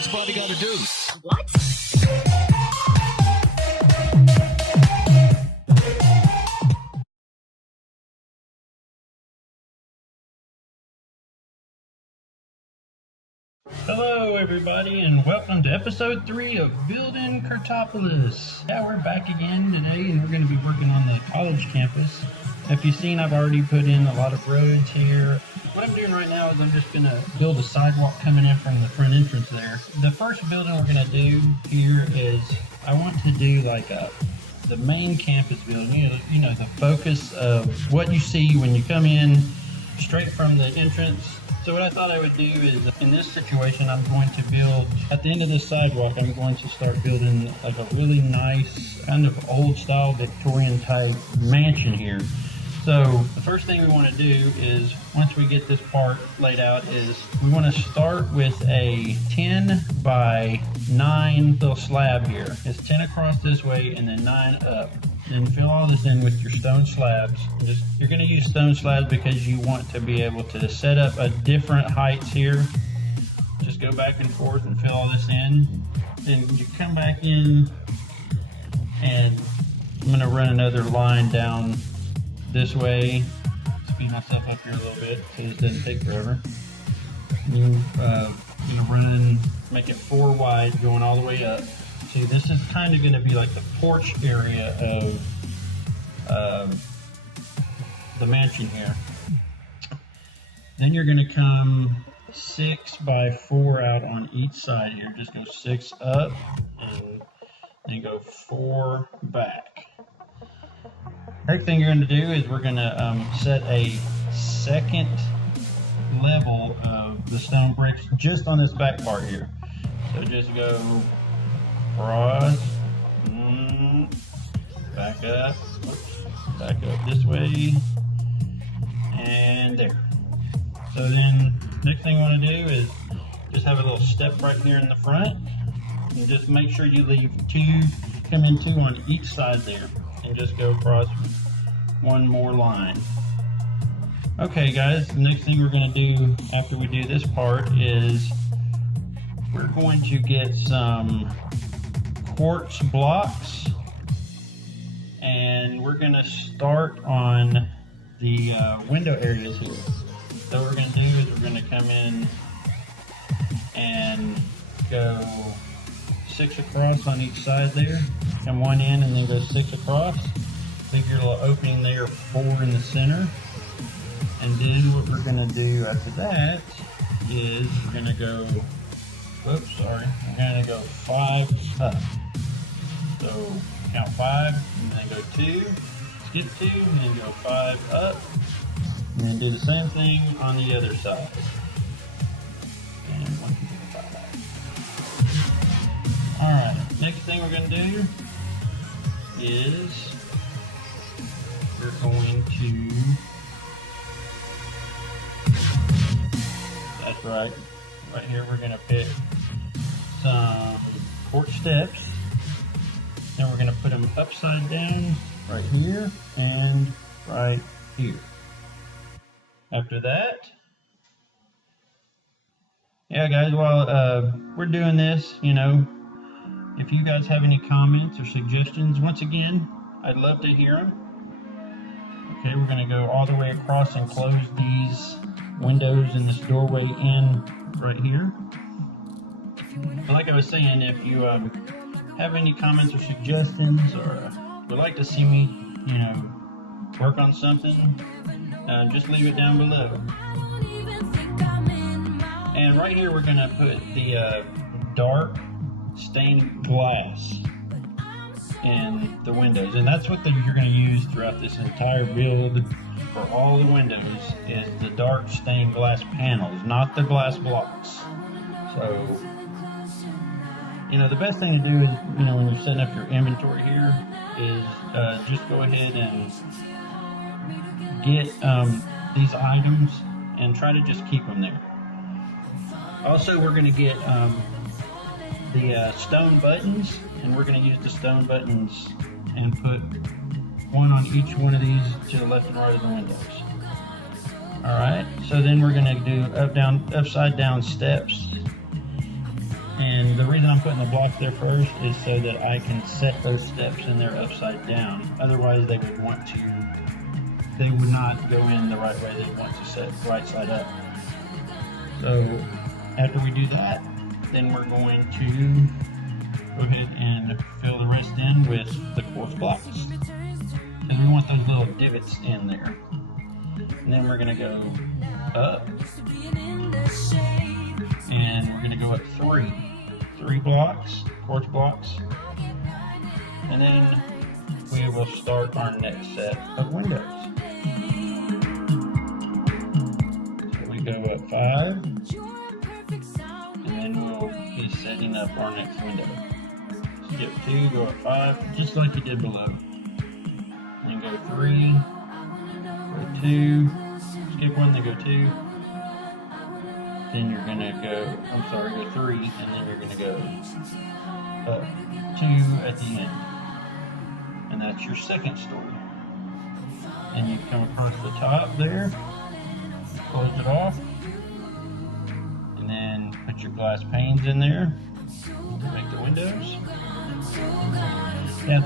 What's the body got to do? What? Hello everybody and welcome to episode 3 of Building Curtopolis. Yeah, we're back again today and we're going to be working on the college campus. If you've seen, I've already put in a lot of roads here. What I'm doing right now is I'm just going to build a sidewalk coming in from the front entrance there. The first building we're going to do here is I want to do like the main campus building, you know, the focus of what you see when you come in straight from the entrance. So what I thought I would do is, in this situation, I'm going to build, at the end of this sidewalk, I'm going to start building like a really nice, kind of old style Victorian type mansion here. So the first thing we want to do is, once we get this part laid out, is we want to start with a 10 by 9 little slab here. It's 10 across this way and then 9 up. Then fill all this in with your stone slabs. You're going to use stone slabs because you want to be able to set up at different heights here. Just go back and forth and fill all this in. Then you come back in and I'm going to run another line down this way. Speed myself up here a little bit so this doesn't take forever. I'm going to run, make it 4 wide going all the way up. See, this is kind of going to be like the porch area of the mansion here. Then you're going to come 6 by 4 out on each side here. Just go 6 up and then go 4 back. Next thing you're going to do is we're going to set a second level of the stone bricks just on this back part here. So just go cross, back up this way, and there. So then next thing I want to do is just have a little step right here in the front, and just make sure you leave 2, come in 2 on each side there, and just go across 1 more line. Okay guys, the next thing we're going to do after we do this part is we're going to get some quartz blocks, and we're going to start on the window areas here. So what we're going to do is we're going to come in and go 6 across on each side there, come 1 in and then go 6 across, leave your little opening there, 4 in the center, and then what we're going to do after that is we're going to go, whoops, sorry, we're going to go 5 up. So count 5 and then go 2, skip 2 and then go 5 up, and then do the same thing on the other side. And 1, 2, 3, 5. Alright, next thing we're going to do is we're going to, that's right here we're going to pick some porch steps. Then we're going to put them upside down right here and right here. After that, yeah guys, while we're doing this, you know, if you guys have any comments or suggestions, once again, I'd love to hear them. Okay, we're going to go all the way across and close these windows and this doorway in right here. And like I was saying, if you have any comments or suggestions, or would like to see me, you know, work on something, just leave it down below. And right here we're going to put the dark stained glass in the windows, and that's what you're going to use throughout this entire build for all the windows, is the dark stained glass panels, not the glass blocks. So, you know, the best thing to do is, you know, when you're setting up your inventory here, is just go ahead and get these items and try to just keep them there. Also, we're going to get the stone buttons, and we're going to use the stone buttons and put 1 on each one of these to the left and right of the windows. Alright, so then we're going to do upside down steps And the reason I'm putting the block there first is so that I can set those steps in there upside down. Otherwise they would not go in the right way. They'd want to set right side up. So after we do that, then we're going to go ahead and fill the rest in with the quartz blocks. And we want those little divots in there. And then we're going to go up. And we're going to go up three blocks, quartz blocks. And then we will start our next set of windows. So we go up 5. And then we'll be setting up our next window. Skip 2, go up 5, just like you did below. Then go 3, go 2, skip 1, then go 2. Then you're gonna go 3, and then you're gonna go up 2 at the end. And that's your second story. And you come across the top there, close it off, and then put your glass panes in there to make the windows. Yeah,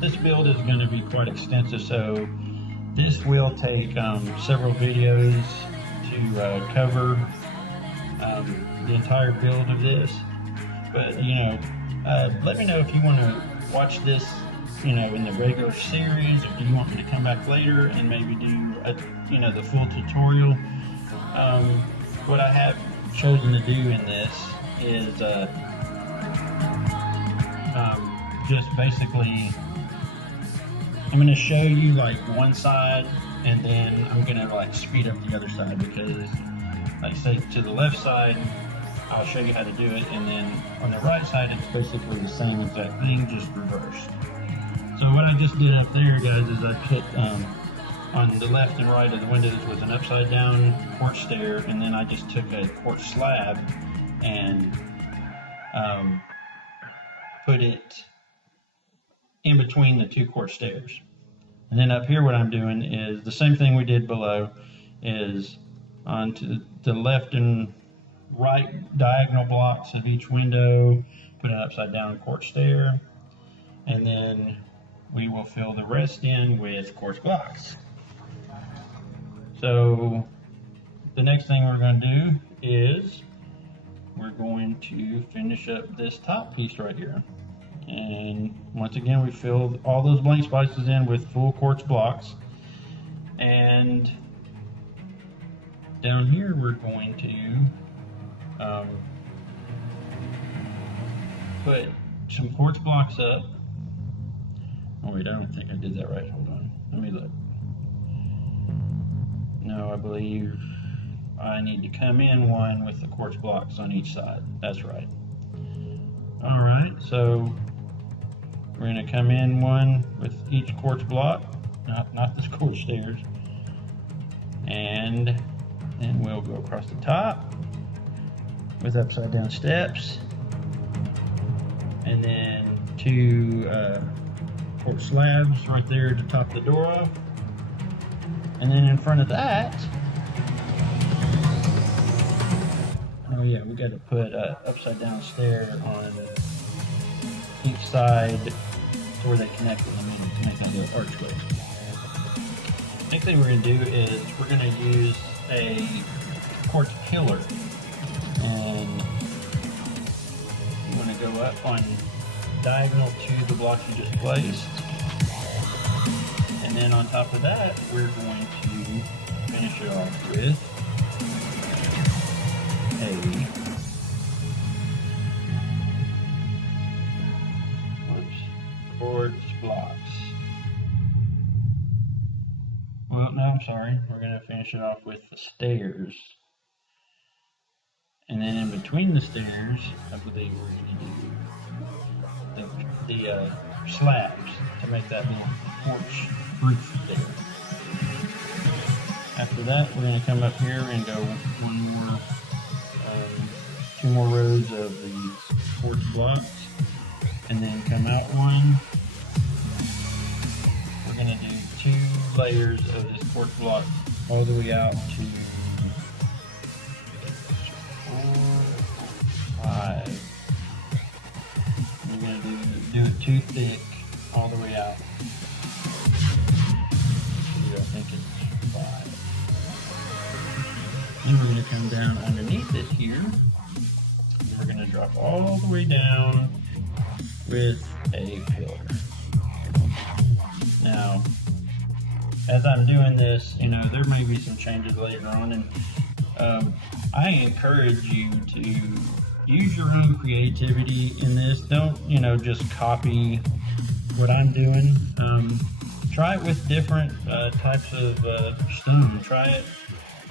this build is going to be quite extensive, so this will take several videos to cover the entire build of this. But let me know if you want to watch this, in the regular series, or do you want me to come back later and maybe do the full tutorial. What I have chosen to do in this is just basically, I'm going to show you like one side, and then I'm going to like speed up the other side, because like say to the left side I'll show you how to do it, and then on the right side it's basically the same exact thing, just reversed. So what I just did up there, guys, is I put on the left and right of the windows was an upside down quartz stair, and then I just took a quartz slab and put it in between the 2 quartz stairs. And then up here what I'm doing is the same thing we did below, is onto the left and right diagonal blocks of each window, put an upside down quartz stair, and then we will fill the rest in with quartz blocks. So the next thing we're going to do is we're going to finish up this top piece right here. And once again, we filled all those blank spaces in with full quartz blocks. And down here we're going to put some quartz blocks up. Oh wait, I don't think I did that right. Hold on, let me look. No, I believe I need to come in one with the quartz blocks on each side. That's right. Alright, so we're going to come in one with each quartz block, not the quartz stairs, and then we'll go across the top with upside down steps, and then 2 quartz slabs right there to top the door off. And then in front of that, oh yeah, we got to put an upside down stair on each side where they connect in the middle to make that little archway. Next thing we're going to do is we're going to use a quartz pillar, and you want to go up on diagonal to the block you just placed. And then on top of that, we're going to finish it off with a quartz blocks. Well, no, I'm sorry. We're going to finish it off with the stairs. And then in between the stairs, I believe we're going to do the slabs to make that little porch roof there. After that, we're going to come up here and go one more, 2 more rows of the quartz blocks, and then come out one. We're going to do 2 layers of this quartz block all the way out to 4, 5, too thick all the way out. I think it's 5. Then we're going to come down underneath it here. And we're going to drop all the way down with a pillar. Now, as I'm doing this, you know, there may be some changes later on, and I encourage you to use your own creativity in this. Don't, you know, just copy what I'm doing. Try it with different types of stone. Try it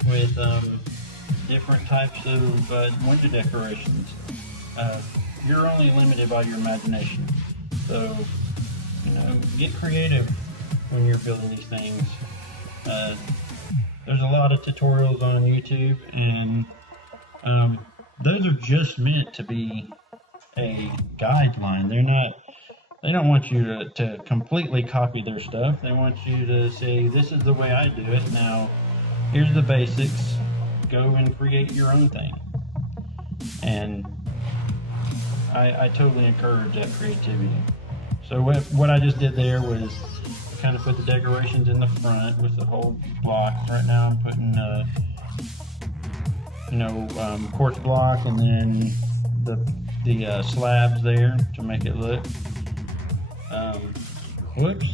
with different types of window decorations. You're only limited by your imagination. So, you know, get creative when you're building these things. There's a lot of tutorials on YouTube, and those are just meant to be a guideline. They don't want you to completely copy their stuff. They want you to say, this is the way I do it. Now, here's the basics. Go and create your own thing. And I totally encourage that creativity. So what I just did there was kind of put the decorations in the front with the whole block. Right now I'm putting quartz block, and then the slabs there to make it look. Whoops.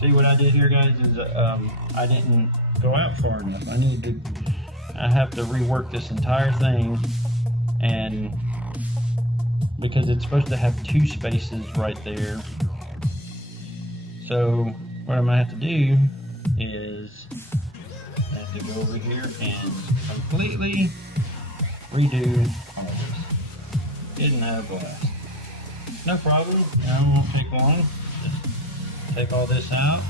See what I did here, guys, is I didn't go out far enough. I have to rework this entire thing, and because it's supposed to have 2 spaces right there. So what I'm gonna have to do is I have to go over here and completely redo all this. Didn't have a blast. No problem. That won't take long. Just take all this out.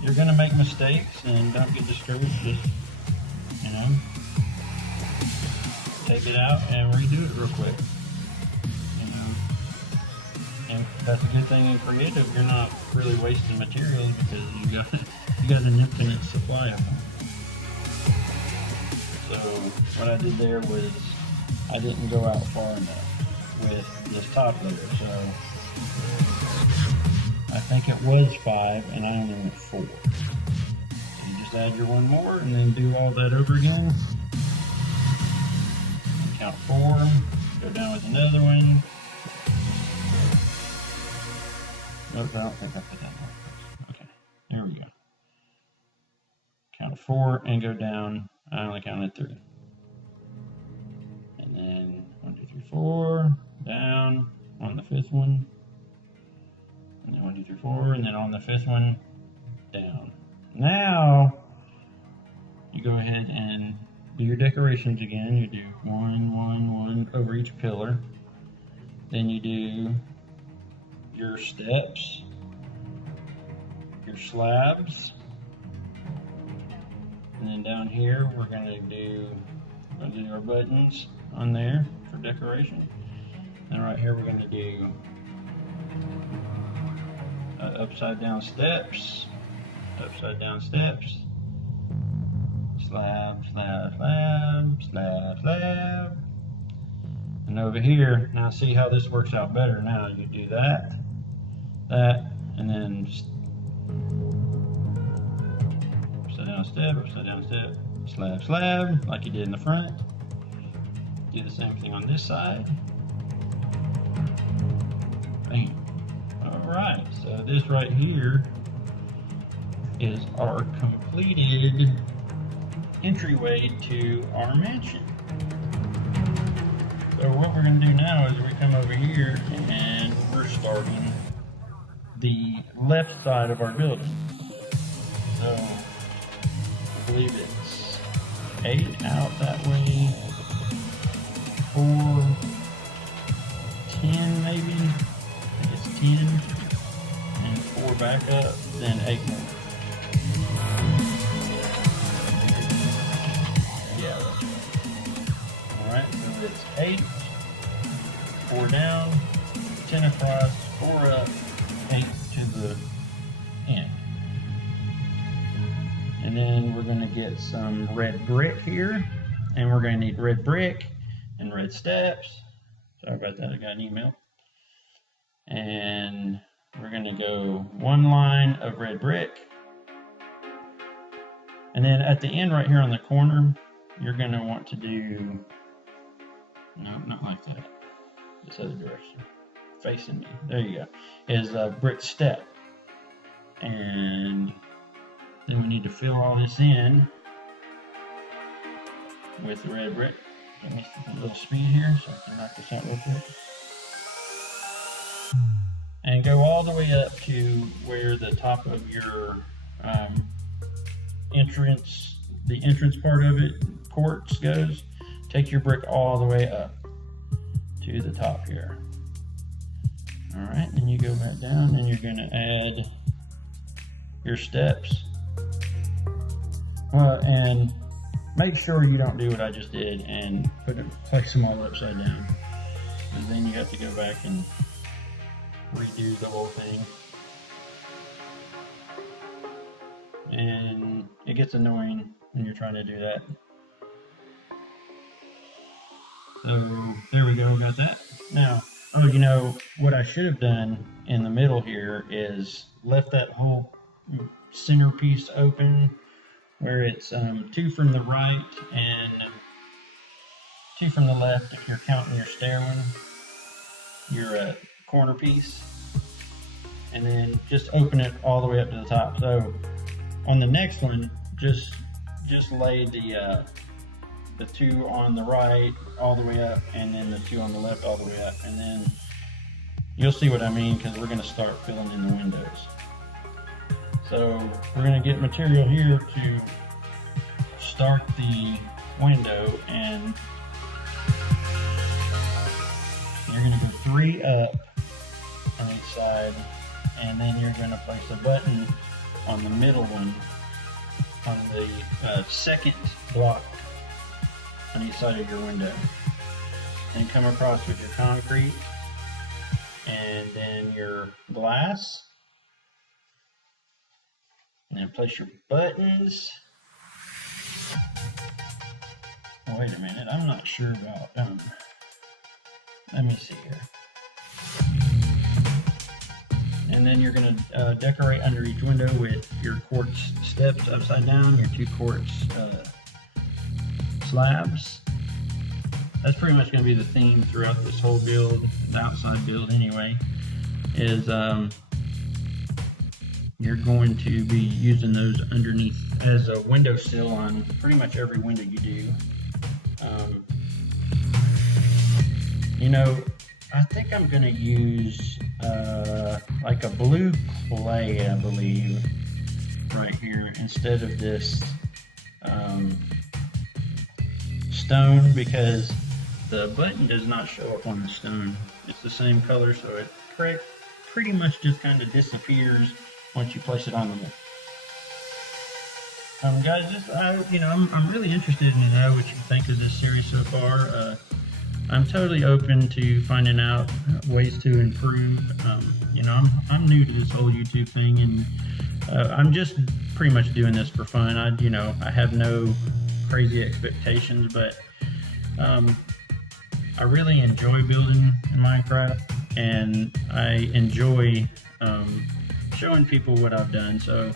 You're gonna make mistakes, and don't get discouraged. Just, you know, take it out and redo it real quick. You know, and that's a good thing in creative. You're not really wasting materials because you got an infinite supply of them. So what I did there was I didn't go out far enough with this top layer. So I think it was 5, and I only went 4. So you just add your 1 more, and then do all that over again. And count 4. Go down with another one. Nope, I don't think I put that one. Okay, there we go. Count 4 and go down. I only counted 3. And then 1, 2, 3, 4. Down on the 5th one. And then 1, 2, 3, 4, and then on the 5th one, down. Now, you go ahead and do your decorations again. You do 1, 1, 1 over each pillar. Then you do your steps, your slabs, and then down here we're going to do our buttons on there for decoration. And right here we're going to do upside down steps, slab, slab, slab, slab, slab. And over here, now see how this works out better. Now you do that, and then just upside down step, slab, slab, like you did in the front. Do the same thing on this side. Bam. Alright, so this right here is our completed entryway to our mansion. So what we're going to do now is we come over here and we're starting the left side of our building. So I believe it's 8 out that way, 4, 10 maybe, I think it's 10, and 4 back up, then 8 more. Yeah. Alright, so it's 8, 4 down, 10 across, 4 up, 8 to the end. And then we're going to get some red brick here, and we're going to need red brick and red steps. So Sorry about that, I got an email. And we're gonna go 1 line of red brick. And then at the end right here on the corner, you're gonna want to do, no, not like that, this other direction, facing me, there you go, is a brick step. And then we need to fill all this in with the red brick. Let me get a little speed here so I can knock this out real quick. And go all the way up to where the top of your the entrance part of it, courts, goes. Take your brick all the way up to the top here. All right, then you go back down and you're gonna add your steps. And make sure you don't do what I just did and place them all upside down. And then you have to go back and redo the whole thing. And it gets annoying when you're trying to do that. So there we go, got that. Now, oh, you know, what I should have done in the middle here is left that whole center piece open where it's 2 from the right and 2 from the left if you're counting your stair one, your corner piece, and then just open it all the way up to the top. So on the next one, just lay the 2 on the right all the way up, and then the 2 on the left all the way up, and then you'll see what I mean because we're going to start filling in the windows. So we're going to get material here to start the window, and you're going to go 3 up on each side, and then you're going to place a button on the middle one on the second block on each side of your window, and come across with your concrete and then your glass, and then place your buttons. Wait a minute, I'm not sure about let me see here. And then you're going to decorate under each window with your quartz steps upside down, your 2 quartz slabs. That's pretty much going to be the theme throughout this whole build, the outside build anyway, is you're going to be using those underneath as a windowsill on pretty much every window you do. You know, I think I'm going to use like a blue clay, I believe, right here instead of this stone, because the button does not show up on the stone. It's the same color, so it pretty much just kind of disappears once you place it on the wall. Guys, I'm really interested to know what you think of this series so far. I'm totally open to finding out ways to improve. I'm new to this whole YouTube thing, and I'm just pretty much doing this for fun. I have no crazy expectations, but I really enjoy building in Minecraft, and I enjoy showing people what I've done. So,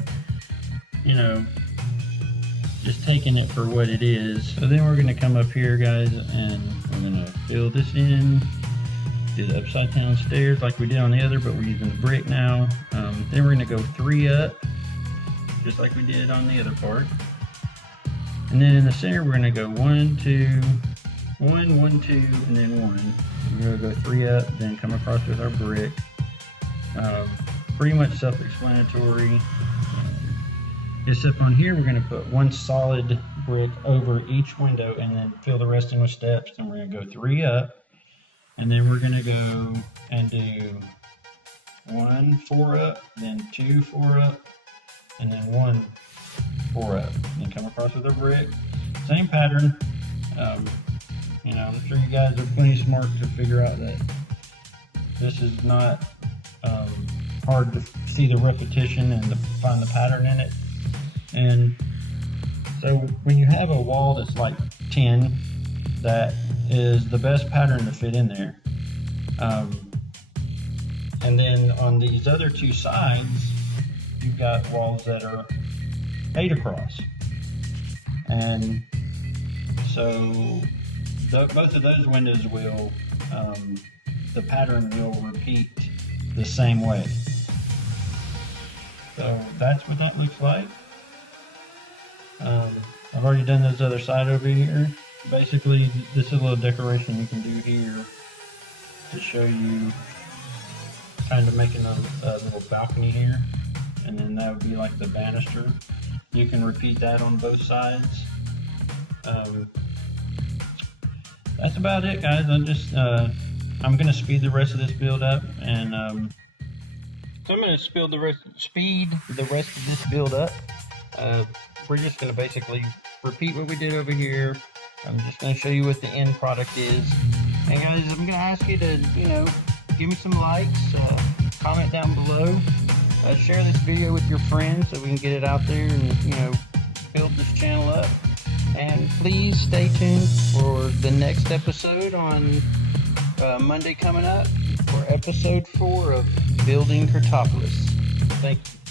just taking it for what it is. So then we're going to come up here, guys, and we're going to fill this in, do the upside down stairs like we did on the other, but we're using the brick now. Then we're going to go 3 up, just like we did on the other part. And then in the center, we're going to go 1, 2, 1, 1, 2, and then 1. We're going to go 3 up, then come across with our brick. Pretty much self-explanatory. Except on here, we're going to put 1 solid brick over each window and then fill the rest in with steps. And we're going to go 3 up, and then we're going to go and do 1, 4 up, then 2, 4 up, and then 1, 4 up. And then come across with a brick. Same pattern. I'm sure you guys are plenty smart to figure out that this is not hard to see the repetition and to find the pattern in it. And so when you have a wall that's like 10, that is the best pattern to fit in there. And then on these other two sides, you've got walls that are 8 across. And so both of those windows will, the pattern will repeat the same way. So that's what that looks like. I've already done this other side over here. Basically, this is a little decoration you can do here to show you kind of making a little balcony here. And then that would be like the banister. You can repeat that on both sides. That's about it, guys. I'm gonna speed the rest of this build up, and so I'm gonna speed the rest of this build up. We're just gonna basically repeat what we did over here. I'm just gonna show you what the end product is. And guys, I'm gonna ask you to, give me some likes, comment down below, share this video with your friends so we can get it out there and, build this channel up. And please stay tuned for the next episode on Monday coming up for episode 4 of Building Curtopolis. Thank you.